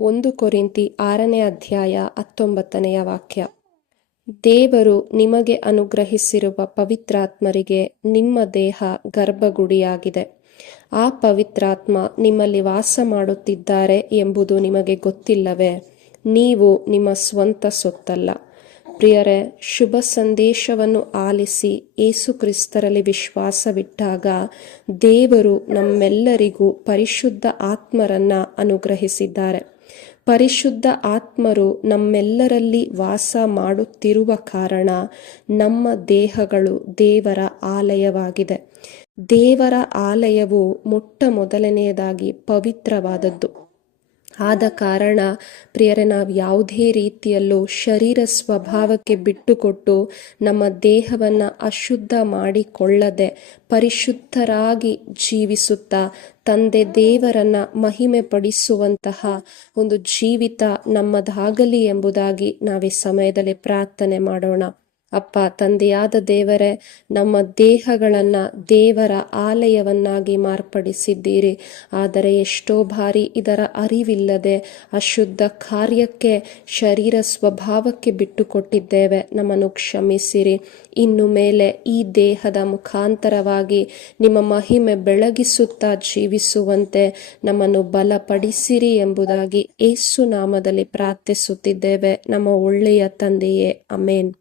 ಒಂದು ಕೊರಿಂತಿ ಆರನೇ ಅಧ್ಯಾಯ ಹತ್ತೊಂಬತ್ತನೆಯ ವಾಕ್ಯ. ದೇವರು ನಿಮಗೆ ಅನುಗ್ರಹಿಸಿರುವ ಪವಿತ್ರಾತ್ಮರಿಗೆ ನಿಮ್ಮ ದೇಹ ಗರ್ಭಗುಡಿಯಾಗಿದೆ. ಆ ಪವಿತ್ರಾತ್ಮ ನಿಮ್ಮಲ್ಲಿ ವಾಸ ಮಾಡುತ್ತಿದ್ದಾರೆ ಎಂಬುದು ನಿಮಗೆ ಗೊತ್ತಿಲ್ಲವೇ? ನೀವು ನಿಮ್ಮ ಸ್ವಂತ ಸೊತ್ತಲ್ಲ. ಪ್ರಿಯರೇ, ಶುಭ ಸಂದೇಶವನ್ನು ಆಲಿಸಿ ಏಸು ಕ್ರಿಸ್ತರಲ್ಲಿ ವಿಶ್ವಾಸವಿಟ್ಟಾಗ ದೇವರು ನಮ್ಮೆಲ್ಲರಿಗೂ ಪರಿಶುದ್ಧ ಆತ್ಮರನ್ನ ಅನುಗ್ರಹಿಸಿದ್ದಾರೆ. ಪರಿಶುದ್ಧ ಆತ್ಮರು ನಮ್ಮೆಲ್ಲರಲ್ಲಿ ವಾಸ ಮಾಡುತ್ತಿರುವ ಕಾರಣ ನಮ್ಮ ದೇಹಗಳು ದೇವರ ಆಲಯವಾಗಿದೆ. ದೇವರ ಆಲಯವು ಮೊಟ್ಟ ಮೊದಲನೆಯದಾಗಿ ಪವಿತ್ರವಾದದ್ದು. ಆದ ಕಾರಣ ಪ್ರಿಯರೇ, ನಾವು ಯಾವುದೇ ರೀತಿಯಲ್ಲೂ ಶರೀರ ಸ್ವಭಾವಕ್ಕೆ ಬಿಟ್ಟುಕೊಟ್ಟು ನಮ್ಮ ದೇಹವನ್ನು ಅಶುದ್ಧ ಮಾಡಿಕೊಳ್ಳದೆ ಪರಿಶುದ್ಧರಾಗಿ ಜೀವಿಸುತ್ತಾ ತಂದೆ ದೇವರನ್ನ ಮಹಿಮೆ ಪಡಿಸುವಂತಹ ಒಂದು ಜೀವಿತ ನಮ್ಮದಾಗಲಿ ಎಂಬುದಾಗಿ ನಾವೇ ಸಮಯದಲ್ಲಿ ಪ್ರಾರ್ಥನೆ ಮಾಡೋಣ. ಅಪ್ಪ, ತಂದೆಯಾದ ದೇವರೇ, ನಮ್ಮ ದೇಹಗಳನ್ನು ದೇವರ ಆಲಯವನ್ನಾಗಿ ಮಾರ್ಪಡಿಸಿದ್ದೀರಿ. ಆದರೆ ಎಷ್ಟೋ ಬಾರಿ ಇದರ ಅರಿವಿಲ್ಲದೆ ಅಶುದ್ಧ ಕಾರ್ಯಕ್ಕೆ, ಶರೀರ ಸ್ವಭಾವಕ್ಕೆ ಬಿಟ್ಟುಕೊಟ್ಟಿದ್ದೇವೆ. ನಮ್ಮನ್ನು ಕ್ಷಮಿಸಿರಿ. ಇನ್ನು ಮೇಲೆ ಈ ದೇಹದ ಮುಖಾಂತರವಾಗಿ ನಿಮ್ಮ ಮಹಿಮೆ ಬೆಳಗಿಸುತ್ತಾ ಜೀವಿಸುವಂತೆ ನಮ್ಮನ್ನು ಬಲಪಡಿಸಿರಿ ಎಂಬುದಾಗಿ ಏಸು ನಾಮದಲ್ಲಿ ಪ್ರಾರ್ಥಿಸುತ್ತಿದ್ದೇವೆ. ನಮ್ಮ ಒಳ್ಳೆಯ ತಂದೆಯೇ, ಅಮೇನ್.